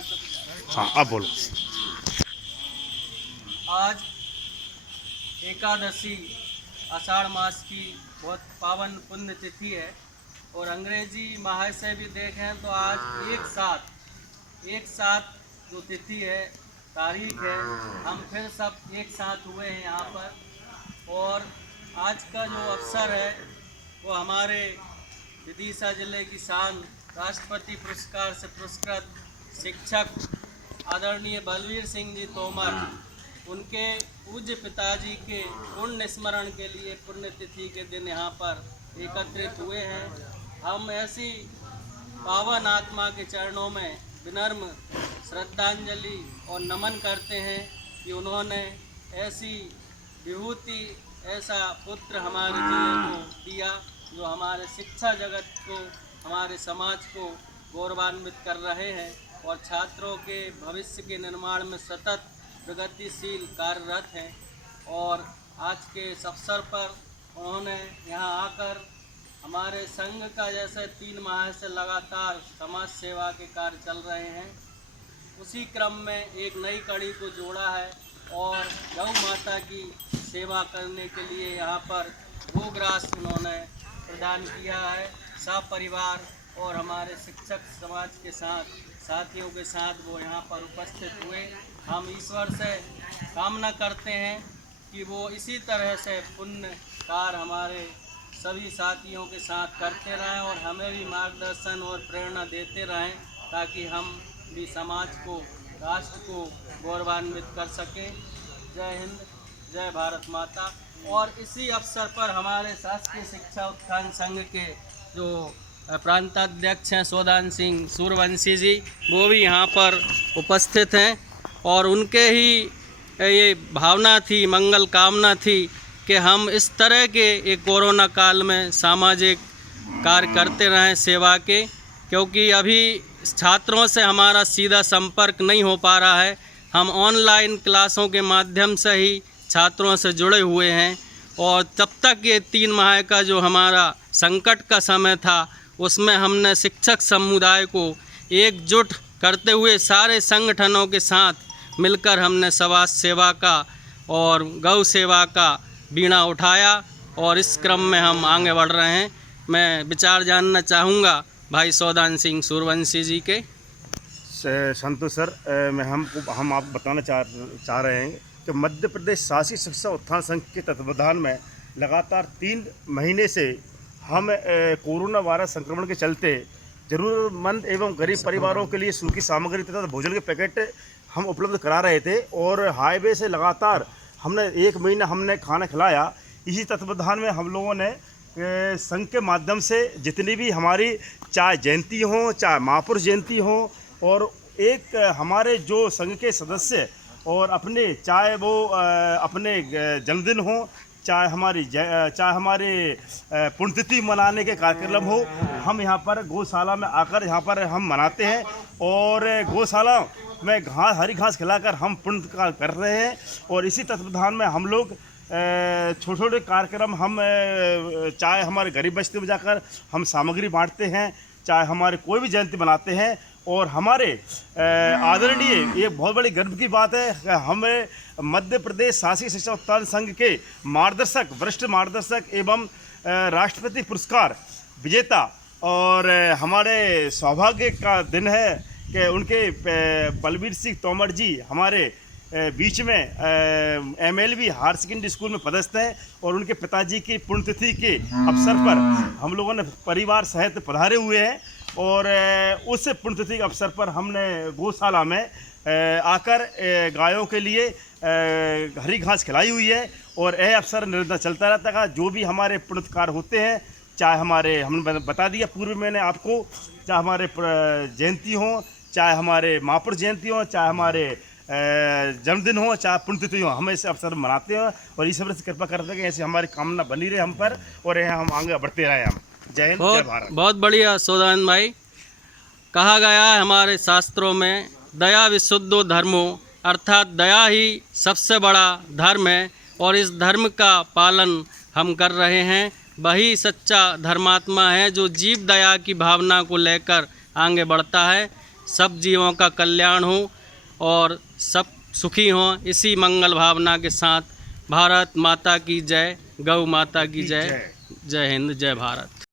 हाँ अब बोलो। आज एकादशी आषाढ़ मास की बहुत पावन पुण्य तिथि है और अंग्रेजी माह से भी देखें तो आज एक साथ जो तिथि है, तारीख है, हम फिर सब एक साथ हुए हैं यहाँ पर। और आज का जो अवसर है वो हमारे विदिशा जिले की शान राष्ट्रपति पुरस्कार से पुरस्कृत शिक्षक आदरणीय बलवीर सिंह जी तोमर, उनके पूज्य पिताजी के पुण्य स्मरण के लिए पुण्यतिथि के दिन यहाँ पर एकत्रित हुए हैं। हम ऐसी पावन आत्मा के चरणों में विनम्र श्रद्धांजलि और नमन करते हैं कि उन्होंने ऐसी विभूति, ऐसा पुत्र हमारे जिले को दिया जो हमारे शिक्षा जगत को, हमारे समाज को गौरवान्वित कर रहे हैं और छात्रों के भविष्य के निर्माण में सतत प्रगतिशील कार्यरत हैं। और आज के इस अवसर पर उन्होंने यहाँ आकर हमारे संघ का जैसे 3 माह से लगातार समाज सेवा के कार्य चल रहे हैं, उसी क्रम में एक नई कड़ी को जोड़ा है और गौ माता की सेवा करने के लिए यहाँ पर गोग्रास उन्होंने प्रदान किया है। सपरिवार और हमारे शिक्षक समाज के साथ, साथियों के साथ वो यहाँ पर उपस्थित हुए। हम ईश्वर से कामना करते हैं कि वो इसी तरह से पुण्य कार्य हमारे सभी साथियों के साथ करते रहें और हमें भी मार्गदर्शन और प्रेरणा देते रहें ताकि हम भी समाज को, राष्ट्र को गौरवान्वित कर सकें। जय हिंद, जय भारत माता। और इसी अवसर पर हमारे शासकीय शिक्षा उत्थान संघ के जो प्रांताध्यक्ष हैं सोदान सिंह सूर्यवंशी जी, वो भी यहाँ पर उपस्थित हैं और उनके ही ये भावना थी, मंगल कामना थी कि हम इस तरह के एक कोरोना काल में सामाजिक कार्य करते रहें सेवा के, क्योंकि अभी छात्रों से हमारा सीधा संपर्क नहीं हो पा रहा है। हम ऑनलाइन क्लासों के माध्यम से ही छात्रों से जुड़े हुए हैं और तब तक ये 3 माह का जो हमारा संकट का समय था उसमें हमने शिक्षक समुदाय को एकजुट करते हुए सारे संगठनों के साथ मिलकर हमने समाज सेवा का और गौ सेवा का बीड़ा उठाया और इस क्रम में हम आगे बढ़ रहे हैं। मैं विचार जानना चाहूँगा भाई सोदान सिंह सूर्यवंशी जी के। संतोष सर, हम आप बताना चाह रहे हैं कि मध्य प्रदेश शासकीय शिक्षा उत्थान संघ के तत्वावधान में लगातार 3 महीने से हम कोरोना वायरस संक्रमण के चलते ज़रूरतमंद एवं गरीब परिवारों के लिए सूखी सामग्री तथा भोजन के पैकेट हम उपलब्ध करा रहे थे और हाईवे से लगातार हमने 1 महीना हमने खाना खिलाया। इसी तत्वावधान में हम लोगों ने संघ के माध्यम से जितनी भी हमारी चाहे जयंती हो, चाहे महापुरुष जयंती हो, और एक हमारे जो संघ के सदस्य और अपने चाहे वो अपने जन्मदिन हो, चाहे हमारे पुण्यतिथि मनाने के कार्यक्रम हो, हम यहाँ पर गौशाला में आकर यहाँ पर हम मनाते हैं और गौशाला में हरी घास खिलाकर हम पुण्य कार्य कर रहे हैं। और इसी तत्वावधान में हम लोग छोटे छोटे कार्यक्रम हम चाहे हमारे गरीब बस्ती में जाकर हम सामग्री बांटते हैं, चाहे हमारे कोई भी जयंती मनाते हैं। और हमारे आदरणीय, ये बहुत बड़ी गर्व की बात है कि हमें मध्य प्रदेश शासकीय शिक्षा उत्थान संघ के मार्गदर्शक, वरिष्ठ मार्गदर्शक एवं राष्ट्रपति पुरस्कार विजेता और हमारे सौभाग्य का दिन है कि उनके बलवीर सिंह तोमर जी हमारे बीच में MLB हायर सेकेंडरी स्कूल में पदस्थ हैं और उनके पिताजी की पुण्यतिथि के अवसर पर हम लोगों ने परिवार सहित पधारे हुए हैं। और उस पुण्यतिथि के अवसर पर हमने गौशाला में आकर गायों के लिए हरी घास खिलाई हुई है और यह अवसर निरंतर चलता रहता है। जो भी हमारे पुण्यकार होते हैं, चाहे हमारे, हमने बता दिया पूर्व मैंने आपको, चाहे हमारे जयंती हो, चाहे हमारे महापुरुष जयंती हो, चाहे हमारे जन्मदिन हो, चाहे पुण्यतिथि हो, हम ऐसे अवसर मनाते हैं और ईश्वर से कृपा करते हैं कि ऐसी हमारी कामना बनी रहे हम पर और यह हम आगे बढ़ते रहे। हम जय हिंद, जय भारत। बहुत बढ़िया सोदान भाई। कहा गया है हमारे शास्त्रों में, दया विशुद्धो धर्मो, अर्थात दया ही सबसे बड़ा धर्म है और इस धर्म का पालन हम कर रहे हैं। वही सच्चा धर्मात्मा है जो जीव दया की भावना को लेकर आगे बढ़ता है। सब जीवों का कल्याण हो और सब सुखी हों। इसी मंगल भावना के साथ भारत माता की जय, गौ माता की जय। जय हिंद, जय भारत।